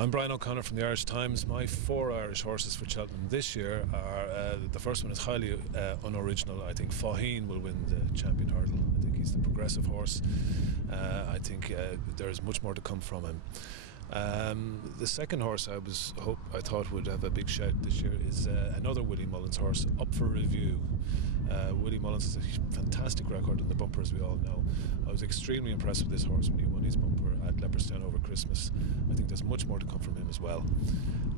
I'm Brian O'Connor from the Irish Times. My 4 Irish horses for Cheltenham this year are, the first one is highly unoriginal. I think Faheen will win the Champion Hurdle. I think he's the progressive horse. I think there is much more to come from him. The second horse I thought would have a big shout this year is another Willie Mullins horse, Up for Review. Willie Mullins has a fantastic record in the bumper, as we all know. I was extremely impressed with this horse when he won his bumper at Leopardstown over Christmas. I think there's much more to come from him as well.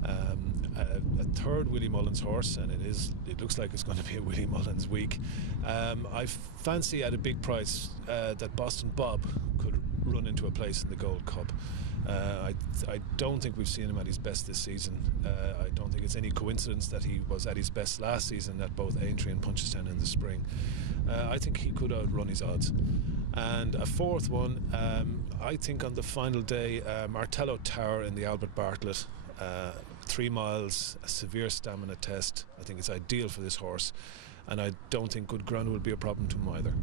A third Willie Mullins horse, and it looks like it's going to be a Willie Mullins week. I fancy at a big price that Boston Bob could run into a place in the Gold Cup. I don't think we've seen him at his best this season. I don't think it's any coincidence that he was at his best last season at both Aintree and Punchestown in the spring. I think he could outrun his odds. And a fourth one, I think on the final day, Martello Tower in the Albert Bartlett. 3 miles, a severe stamina test. I think it's ideal for this horse, and I don't think good ground will be a problem to him either.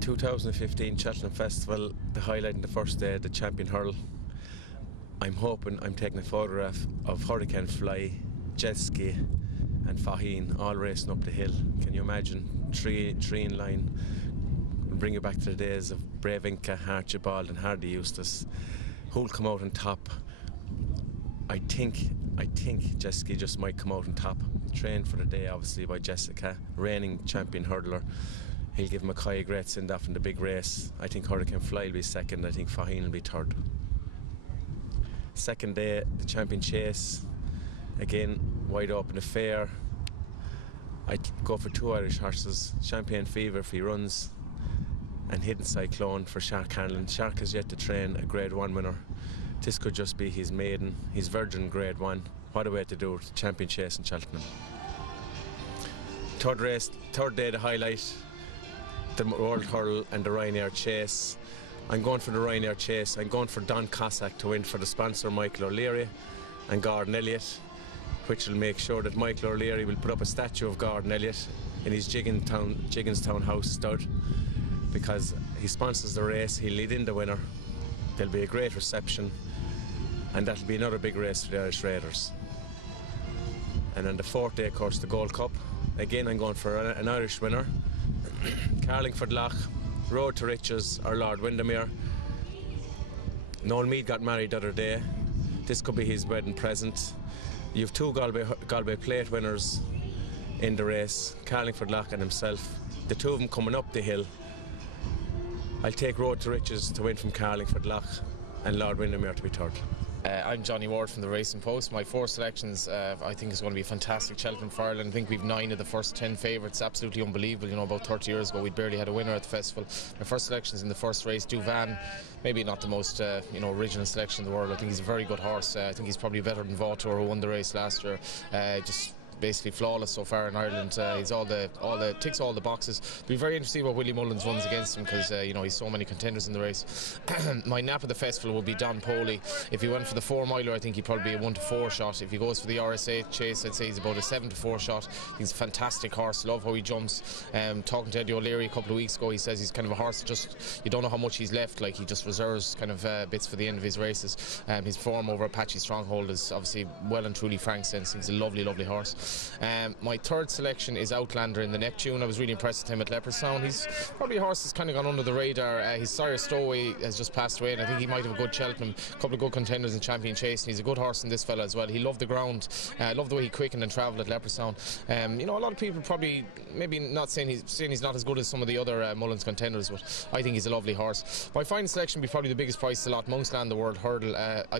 2015 Cheltenham Festival, the highlight in the first day, the Champion Hurdle. I'm taking a photograph of Hurricane Fly, Jet Ski and Faheen all racing up the hill. Can you imagine? Three in line. We'll bring you back to the days of Brave Inca, Archibald and Hardy Eustace. Who'll come out on top? I think Jet Ski just might come out on top. Trained for the day obviously by Jessica, reigning champion hurdler. He'll give Mackay a great send-off in the big race. I think Hurricane Fly will be second. I think Faheen will be third. Second day, the Champion Chase. Again, wide open affair. I'd go for 2 Irish horses. Champagne Fever if he runs, and Hidden Cyclone for Shark Hanlon. Shark has yet to train a Grade 1 winner. This could just be his maiden, his virgin Grade 1. What a way to do it, Champion Chase in Cheltenham. Third race, third day, the highlight, the World Hurl and the Ryanair Chase. I'm going for the Ryanair Chase. I'm going for Don Cossack to win for the sponsor Michael O'Leary and Gordon Elliott, which will make sure that Michael O'Leary will put up a statue of Gordon Elliott in his Jigginstown house stud, because he sponsors the race, he'll lead in the winner. There'll be a great reception, and that'll be another big race for the Irish Raiders. And on the fourth day, of course, the Gold Cup. Again, I'm going for an Irish winner. Carlingford Lough, Road to Riches, or Lord Windermere. Noel Meade got married the other day. This could be his wedding present. You have 2 Galway Plate winners in the race, Carlingford Lough and himself. The 2 of them coming up the hill. I'll take Road to Riches to win from Carlingford Lough and Lord Windermere to be third. I'm Johnny Ward from the Racing Post. My 4 selections I think is going to be fantastic. Cheltenham for Ireland. I think we've 9 of the first 10 favourites. Absolutely unbelievable. You know, about 30 years ago we barely had a winner at the festival. My first selection is in the first race, Duvan. Maybe not the most original selection in the world. I think he's a very good horse. I think he's probably better than Vautour, who won the race last year. Just basically flawless so far in Ireland. He's ticks all the boxes. It'll be very interesting what Willie Mullins runs against him, because he's so many contenders in the race. My nap of the festival will be Don Poley. If he went for the 4 miler, I think he'd probably be a 1-4 shot. If he goes for the RSA Chase, I'd say he's about a 7-4 shot. He's a fantastic horse. Love how he jumps. Talking to Eddie O'Leary a couple of weeks ago, he says he's kind of a horse just you don't know how much he's left. Like, he just reserves kind of bits for the end of his races. His form over Apache Stronghold is obviously well and truly Frank Sense. He's a lovely horse. My third selection is Outlander in the Neptune. I was really impressed with him at Leopardstown. He's probably a horse that's kind of gone under the radar. His sire Stowaway has just passed away, and I think he might have a good Cheltenham, a couple of good contenders in Champion Chase, and he's a good horse in this fella as well. He loved the ground, loved the way he quickened and travelled at Leopardstown. A lot of people probably maybe not saying he's not as good as some of the other Mullins contenders, but I think he's a lovely horse. My final selection would be probably the biggest price of the lot, Monksland, the World Hurdle.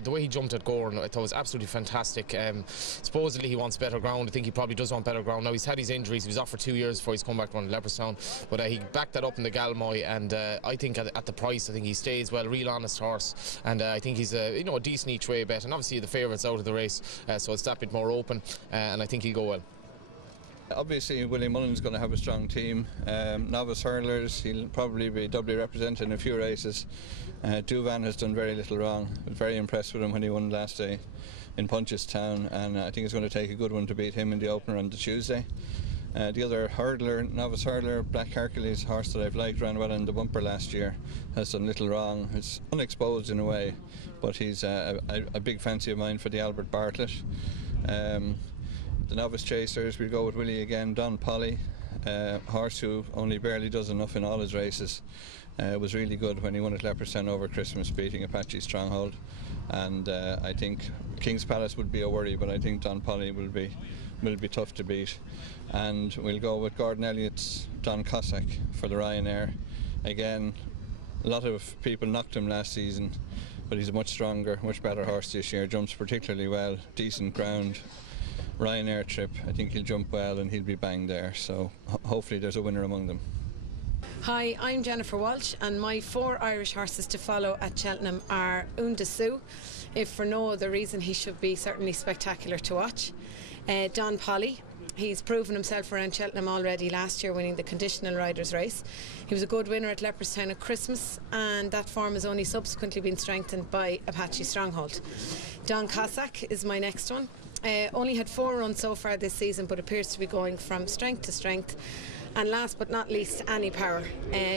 The way he jumped at Goran, I thought was absolutely fantastic. Supposedly he wants better ground. I think he probably does want better ground. Now, he's had his injuries. He was off for 2 years before he's come back to run Leopardstown, but he backed that up in the Galmoy, and I think at the price, I think he stays well. Real honest horse, and I think he's a decent each way bet, and obviously the favourites out of the race, so it's that bit more open, and I think he'll go well. Obviously Willie Mullins is going to have a strong team. Novice hurlers, he'll probably be doubly represented in a few races. Duvan has done very little wrong. I was very impressed with him when he won last day in Punchestown, and I think it's going to take a good one to beat him in the opener on the Tuesday. The other hurdler, novice hurdler, Black Hercules, a horse that I've liked, ran well in the bumper last year, has done little wrong. It's unexposed in a way, but he's a big fancy of mine for the Albert Bartlett. The novice chasers, we'll go with Willie again, Don Polly, horse who only barely does enough in all his races. Was really good when he won at Leopardstown over Christmas, beating Apache Stronghold. And I think King's Palace would be a worry, but I think Don Polly will be tough to beat. And we'll go with Gordon Elliott's Don Cossack for the Ryanair. Again, a lot of people knocked him last season, but he's a much stronger, much better horse this year. Jumps particularly well, decent ground, Ryanair trip. I think he'll jump well and he'll be bang there. So hopefully there's a winner among them. Hi, I'm Jennifer Walsh, and my 4 Irish horses to follow at Cheltenham are Undassu. If for no other reason, he should be certainly spectacular to watch. Don Polly. He's proven himself around Cheltenham already last year, winning the conditional riders race. He was a good winner at Leopardstown at Christmas, and that form has only subsequently been strengthened by Apache Stronghold. Don Cossack is my next one. Only had 4 runs so far this season, but appears to be going from strength to strength. And last but not least, Annie Power.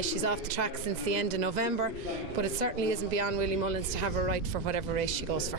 She's off the track since the end of November, but it certainly isn't beyond Willie Mullins to have her right for whatever race she goes for.